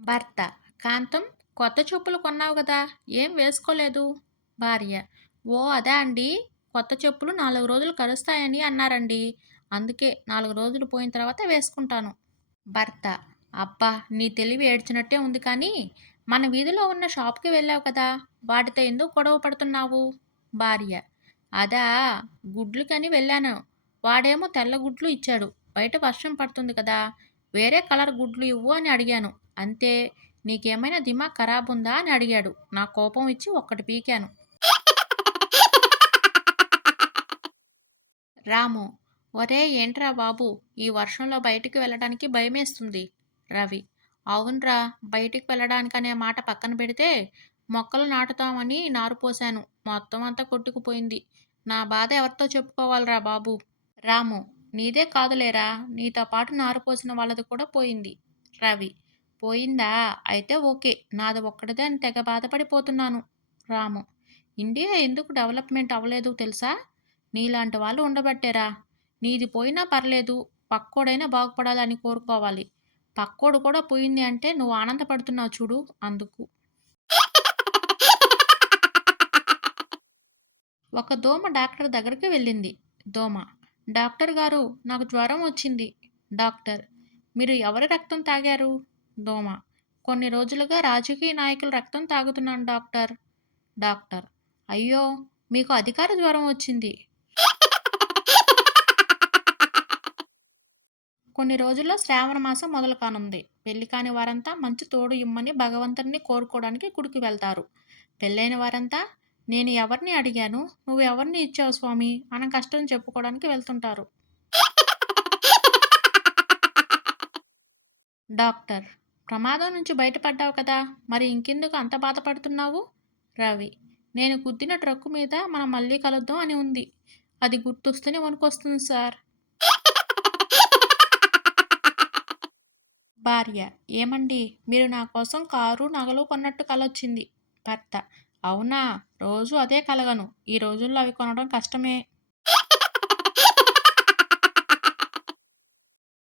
భర్త: కాంతం, కొత్త చెప్పులు కొన్నావు గదా! ఏం వేసుకోలేదు? భార్య: ఓ అదా అండి! కొత్త చెప్పులు 4 రోజులు కరుస్తాయని అన్నారండి. అందుకే 4 రోజులు పోయిన తర్వాత వేసుకుంటాను. భర్త: అబ్బా! నీ తెలివి ఏడ్చినట్టే ఉంది కానీ, మన వీధిలో ఉన్న షాప్‌కి వెళ్ళావు కదా! వాడితో ఎందుకు గొడవ పడుతున్నావు? భార్య: అదా! గుడ్లుకని వెళ్ళాను. వాడేమో తెల్ల గుడ్లు ఇచ్చాడు. బయట వర్షం పడుతుంది కదా! వేరే కలర్ గుడ్లు ఇవ్వు అని అడిగాను. అంతే. నీకేమైనా దిమాగ్ ఖరాబ్ ఉందా అని అడిగాడు. నా కోపం ఇచ్చి ఒక్కటి పీకాను. రాము: ఒరేయ్ ఏంట్రా బాబు! ఈ వర్షంలో బయటికి వెళ్ళడానికి భయమేస్తుంది. రవి: అవున్రా, బయటికి వెళ్ళడానికనే మాట పక్కన పెడితే, మొక్కలు నాటుతామని నారు పోశాను. మొత్తం అంతా కొట్టుకుపోయింది. నా బాధ ఎవరితో చెప్పుకోవాలిరా బాబు. రాము: నీదే కాదులేరా, నీతో పాటు నారు పోసిన వాళ్ళది కూడా పోయింది. రవి: పోయిందా? అయితే ఓకే. నాది ఒక్కడిదే అని తెగ బాధపడిపోతున్నాను. రాము: ఇండియా ఎందుకు డెవలప్మెంట్ అవ్వలేదు తెలుసా? నీలాంటి వాళ్ళు ఉండబట్టేరా. నీది పోయినా పర్లేదు, పక్కోడైనా బాగుపడాలని కోరుకోవాలి. పక్కోడు కూడా పోయింది అంటే నువ్వు ఆనందపడుతున్నావు చూడు అందుకు. ఒక దోమ డాక్టర్ దగ్గరికి వెళ్ళింది. దోమ: డాక్టర్ గారు, నాకు జ్వరం వచ్చింది. డాక్టర్: మీరు ఎవరి రక్తం తాగారు? దోమ: కొన్ని రోజులుగా రాజకీయ నాయకుల రక్తం తాగుతున్నాను డాక్టర్. డాక్టర్: అయ్యో, మీకు అధికార జ్వరం వచ్చింది. కొన్ని రోజుల్లో శ్రావణ మాసం మొదలు కానుంది. పెళ్లి కాని వారంతా మంచి తోడు ఇమ్మని భగవంతుడిని కోరుకోవడానికి గుడికి వెళ్తారు. పెళ్ళైన వారంతా నేను ఎవరిని అడిగాను, నువ్వు ఎవరిని ఇచ్చావు స్వామి అని కష్టం చెప్పుకోవడానికి వెళ్తుంటారు. డాక్టర్: ప్రమాదం నుంచి బయటపడ్డావు కదా, మరి ఇంకెందుకు అంత బాధపడుతున్నావు? రవి: నేను గుద్దిన ట్రక్కు మీద మనం మళ్ళీ కలుద్దాం అని ఉంది. అది గుర్తొస్తేనే వణుకొస్తుంది సార్. భార్య: ఏమండి, మీరు నా కోసం కారు, నగలు కొన్నట్టు కలొచ్చింది. భర్త: అవునా, రోజూ అదే కలగను. ఈ రోజుల్లో అవి కొనడం కష్టమే.